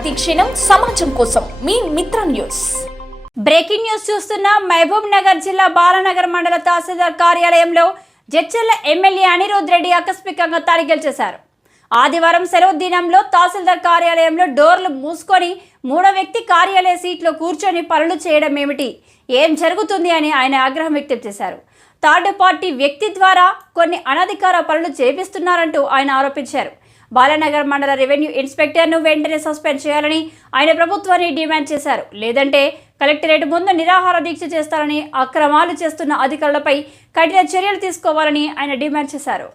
ప్రతి క్షణం సమాజం కోసం మీ మిత్ర న్యూస్. బ్రేకింగ్ న్యూస్ చూస్తున్న మహబూబ్ నగర్ జిల్లా బాలనగర్ మండల తహసీల్దార్ కార్యాలయంలో జడ్చర్ల ఎమ్మెల్యే అనిరుద్ రెడ్డి ఆకస్మికంగా తనిఖీలు చేశారు. ఆదివారం సెలవు దినంలో తహసీల్దార్ కార్యాలయంలో డోర్లు మూసుకొని మూడో వ్యక్తి కార్యాలయ సీట్లో కూర్చొని పనులు చేయడం ఏమిటి, ఏం జరుగుతుంది అని ఆయన ఆగ్రహం వ్యక్తం చేశారు. థర్డ్ పార్టీ వ్యక్తి ద్వారా కొన్ని అనధికార పనులు చేపిస్తున్నారంటూ ఆయన ఆరోపించారు. బాలనగర్ మండల రెవెన్యూ ఇన్స్పెక్టర్ను వెంటనే సస్పెండ్ చేయాలని ఆయన ప్రభుత్వాన్ని డిమాండ్ చేశారు. లేదంటే కలెక్టరేట్ ముందు నిరాహార దీక్ష చేస్తారని, అక్రమాలు చేస్తున్న అధికారులపై కఠిన చర్యలు తీసుకోవాలని ఆయన డిమాండ్ చేశారు.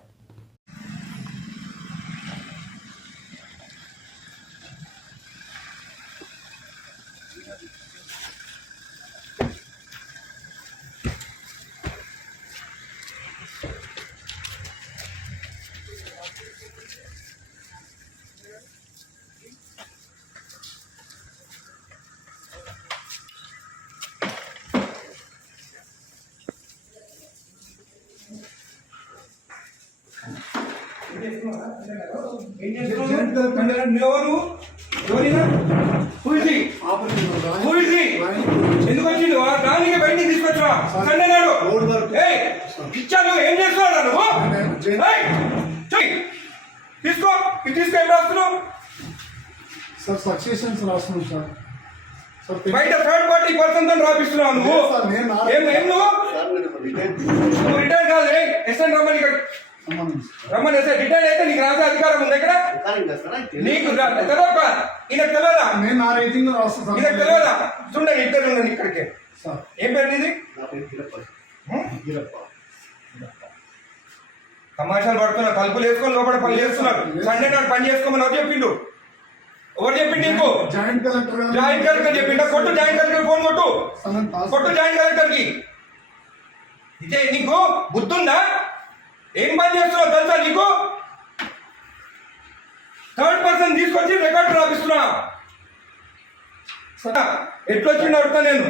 ఎందుకు వచ్చిండు దానికి బయటికి తీసుకొచ్చా సండే నాడు ఇచ్చాను. ఏం చేస్తున్నాడు నువ్వు? తీసుకో తీసుకో. ఏం రాస్తున్నావు సార్? సక్సెషన్స్ రాస్తున్నాం సార్. బయట థర్డ్ పార్టీ పర్సన్ తో రాపిస్తున్నావు నువ్వు. ఏం నువ్వు రిటైర్ కాదు. ఎస్ఎన్ రమ్మని రమ్మని ఎస్ఐ రిటైర్ అయితే నీకు రాసే అధికారం ఉంది ఇక్కడ. నీకు తెలియదా? ఈయనకు తెలియదా? ఈయనకు తెలియదా? చూడండి ఇద్దరు ఉండండి ఇక్కడికి. ఏం పేరు నీది? తమాషాలు పడుతున్నా, తలుపులు వేసుకొని లోపల పని చేస్తున్నారు. సండే నాడు పని చేసుకోమని ఎవరు చెప్పిండు? ఎవరు చెప్పిండు నీకు? జాయింట్ కలెక్టర్ చెప్పిండా? కొట్టు జాయింట్ కలెక్టర్ ఫోన్ కొట్టు. జాయింట్ కలెక్టర్ కి. ఇదే నీకు బుద్ధుందా? ఏం పని చేస్తున్నావు తెలుసా నీకు? థర్డ్ పర్సన్ తీసుకొచ్చి రికార్డు రాపిస్తున్నా. ఎట్లొచ్చిండు అడుగుతా నేను.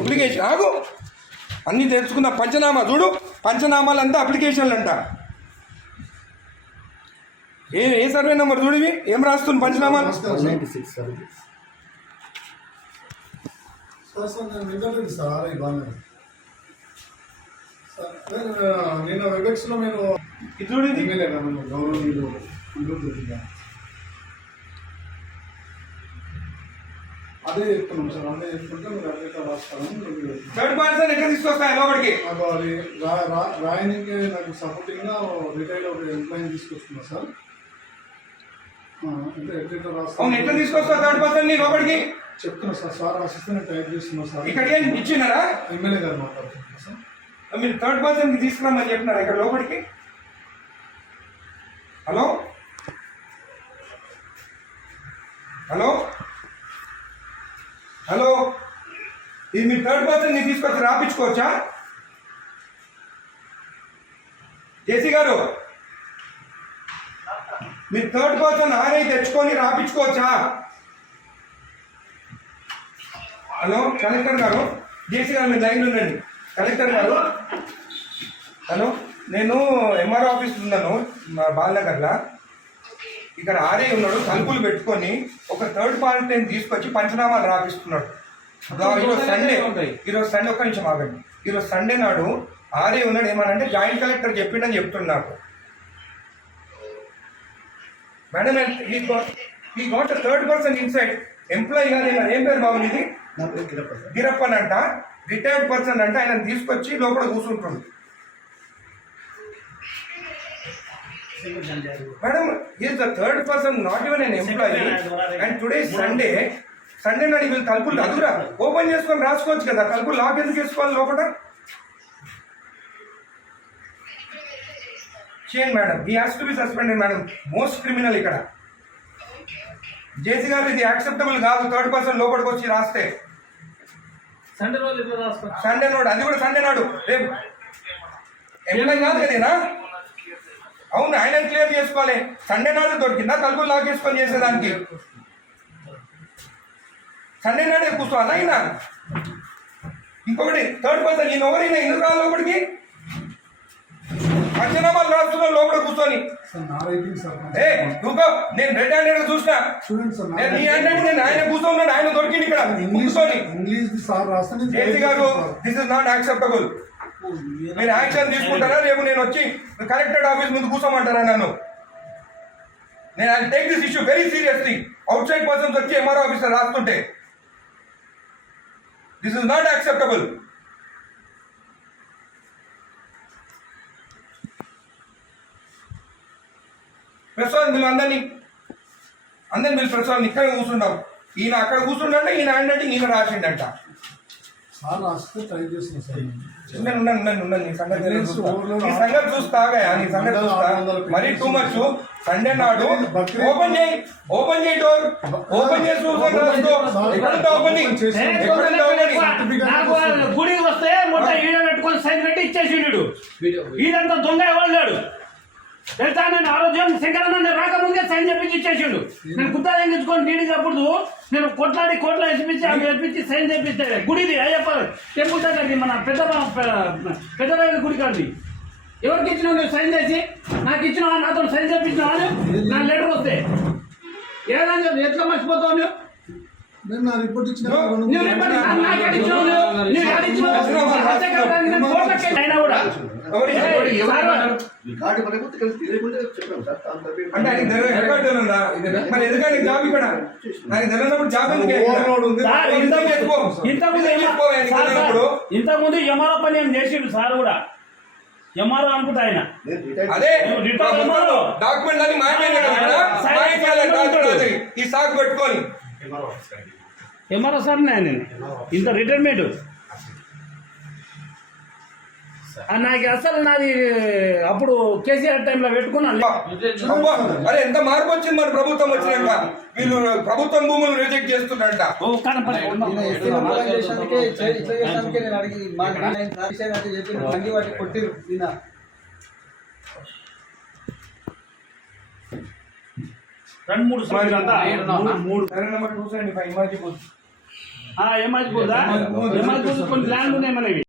అప్లికేషన్ ఆగు, అన్ని తెలుసుకున్న. పంచనామా చూడు, పంచనామాలంతా అప్లికేషన్లు అంట. ఏ సర్వే నెంబర్ చూడివి? ఏం రాస్తుంది పంచనామా? నేను వెబెక్స్ లో నేను గౌరవనీయులు అదే చెప్తున్నాం సార్. అదే చెప్తుంటే మీరు అట్లా రాస్తాను. థర్డ్ పర్సన్ ఎక్కడ తీసుకొస్తాయి లోపలికి? రాయనికి నాకు సపోర్టింగ్ గా రిటైల్ ఒక ఎంప్లాయీ తీసుకొస్తున్నా సార్. ఎట్లా తీసుకొస్తా థర్డ్ పర్సన్ ని లోపలికి? చెప్తున్నా సార్. సార్ రాసిస్తే టైప్ చేస్తున్నా సార్. ఇక్కడ ఏం ఇచ్చినారా? ఎమ్మెల్యే గారు మాట్లాడుతున్నా సార్. మీరు థర్డ్ పర్సన్ కి తీసుకురామని చెప్పినారా ఇక్కడ లోపలికి? హలో హలో హలో, ఇది మీరు థర్డ్ పర్సన్ ని తీసుకొచ్చి రాపించుకోవచ్చా? జేసీ గారు, మీరు థర్డ్ పర్సన్ ఆర్ఐ తెచ్చుకొని రాపించుకోవచ్చా? హలో కలెక్టర్ గారు, జేసీ గారు మీరు లైన్లో ఉండండి. కలెక్టర్ గారు, హలో, నేను ఎంఆర్ఓ ఆఫీస్ ఉన్నాను బాలనగర్లో. ఇక్కడ ఆర్ఐ ఉన్నాడు, తలుపులు పెట్టుకొని ఒక థర్డ్ పార్టీని తీసుకొచ్చి పంచనామాలు రాపిస్తున్నాడు. ఈరోజు సండే ఒక్క నిమిషం ఆగండి. ఈరోజు సండే నాడు ఆర్ఐ ఉన్నాడు. ఏమనంటే జాయింట్ కలెక్టర్ చెప్పిండని చెప్తున్నాడు. మేడం ఈ గోట్ థర్డ్ పర్సన్ ఇన్సైడ్ ఎంప్లాయీ కాదు. ఏం పేరు బాబు ఇది? గిరప్పన్ అంట, రిటైర్డ్ పర్సన్ అంట. ఆయన తీసుకొచ్చి లోపల కూర్చుంటుంది. Madam is the third person, not even n employee. And today Sunday నాడు వీళ్ళు తలుపులు అదురా ఓపెన్ చేసుకొని రాసుకోవచ్చు కదా. తలుపులు లాక్ ఎందుకు వేసుకోవాలి లోపల? చేయండి మేడం. ఈ has to be suspended madam. Most criminal ఇక్కడ. జేసీ గారు ఇది యాక్సెప్టబుల్ కాదు. థర్డ్ పర్సన్ లోపలికి వచ్చి రాస్తే సండే నాడు, అది కూడా సండే నాడు. రేపు ఎంప్లాయీ కాదు కదేనా? అవును, ఆయన క్లియర్ చేసుకోవాలి. సండే నాడు దొరికిందా తలుపులు లాక్ చేసుకొని చేసేదానికి? సండే నాడే కూర్చోవాలా ఆయన? ఇంకొకటి థర్డ్ పర్సన్ ఈయన ఎవరైనా ఎందుకు రాదు లోపలికి? పంచనామాలు రాస్తున్నా లోపల కూర్చొని. సార్ నా రైటింగ్ సార్ ఏ నువ్వు నేను రెడ్ హ్యాండెడ్ చూసిన, చూడండి సార్ నేను నీ హ్యాండెడ్, నేను ఆయన కూర్చోన్నాడు, ఆయన దొరికింది ఇక్కడ కూర్చొని. ఇంగ్లీష్ సార్ రాస్తాను జేసీ గారు దిస్ ఇస్ నాట్ యాక్సెప్టబుల్. మీరు యాక్షన్ తీసుకుంటారా? రేపు నేను వచ్చి కలెక్టరేట్ ఆఫీస్ ముందు కూర్చోమంటారా నన్ను? నేను I take this issue very seriously. Outside persons వచ్చి ఎంఆర్ఓ ఆఫీసర్ రాస్తుంటే this is not acceptable. Prasad మీరు అందరినీ మీరు ప్రసాద్ ఇక్కడ కూర్చుంటాం. ఈయన అక్కడ కూర్చుంటే ఈయన హ్యాండ్ అంటే ఈయన రాసిండంట. సార్ రాస్తే ట్రై చేస్తున్నా సార్. ఉండండి నీ సంగతి చూస్తాగా, నీ సంగతి చూస్తా. మరీ టూ మచ్. సండే నాడు ఓపెన్ చేయి డోర్, ఓపెన్ చేసి ఎక్కడుంటే ఓపెనింగ్, ఎక్కడుంటే ఓపెనింగ్. గుడికి వస్తే మొత్తం ఈడ పెట్టుకొని సైన్ పెట్టి ఇచ్చేసిండు. ఈడంతా దొంగ ఎవరు తెలుసా? నేను ఆరోగ్యం శంకరన్న రాకముందే సైన్ చెప్పించి ఇచ్చేసిండు. నేను గుత్తా తెంగించుకొని నీడికి అప్పుడు నేను కొట్లాడి కోట్ల ఎప్పించి సైన్ చేపిస్తే గుడిది అయ్యప్ప టెంపుల్ దగ్గరికి మన పెద్దరాయల గుడి కాదు. ఎవరికి ఇచ్చినావు నువ్వు సైన్ చేసి? నాకు ఇచ్చినావా? నాతో సైన్ చేపించినావా? నా లెటర్ వస్తే ఏదని చెప్పి ఎట్లా మర్చిపోతావు నువ్వు? నేను నా రిపోర్ట్ ఇచ్చిన అయినా కూడా అంటే ఆయన రికార్డు ఉందా? మరి ఎందుకంటే జాబ్ ఇక్కడ నాకు తెలియనప్పుడు జాబ్ ఇంతకుముందు ఎంఆర్ఓ పని ఏం చేసిండు సార్ కూడా. ఎంఆర్ఓ అనుకుంటా ఆయన. అదే డాక్యుమెంట్ అని మాయమైంది ఈ సాగు పెట్టుకొని ఎంఆర్ఓ సార్ నేను ఇంత రిటైర్మెంట్ నాకు అసలు నాది అప్పుడు కేసీఆర్ టైంలో పెట్టుకున్నాను. అరే ఎంత మార్పు వచ్చింది మన ప్రభుత్వం వచ్చినాక. వీళ్ళు ప్రభుత్వం భూములు రిజెక్ట్ చేస్తున్నారంట. రెండు మూడు నెంబర్ 275 ఎమ్మాజిపూర్ కొన్ని ల్యాండ్ ఉన్నాయి మనవి.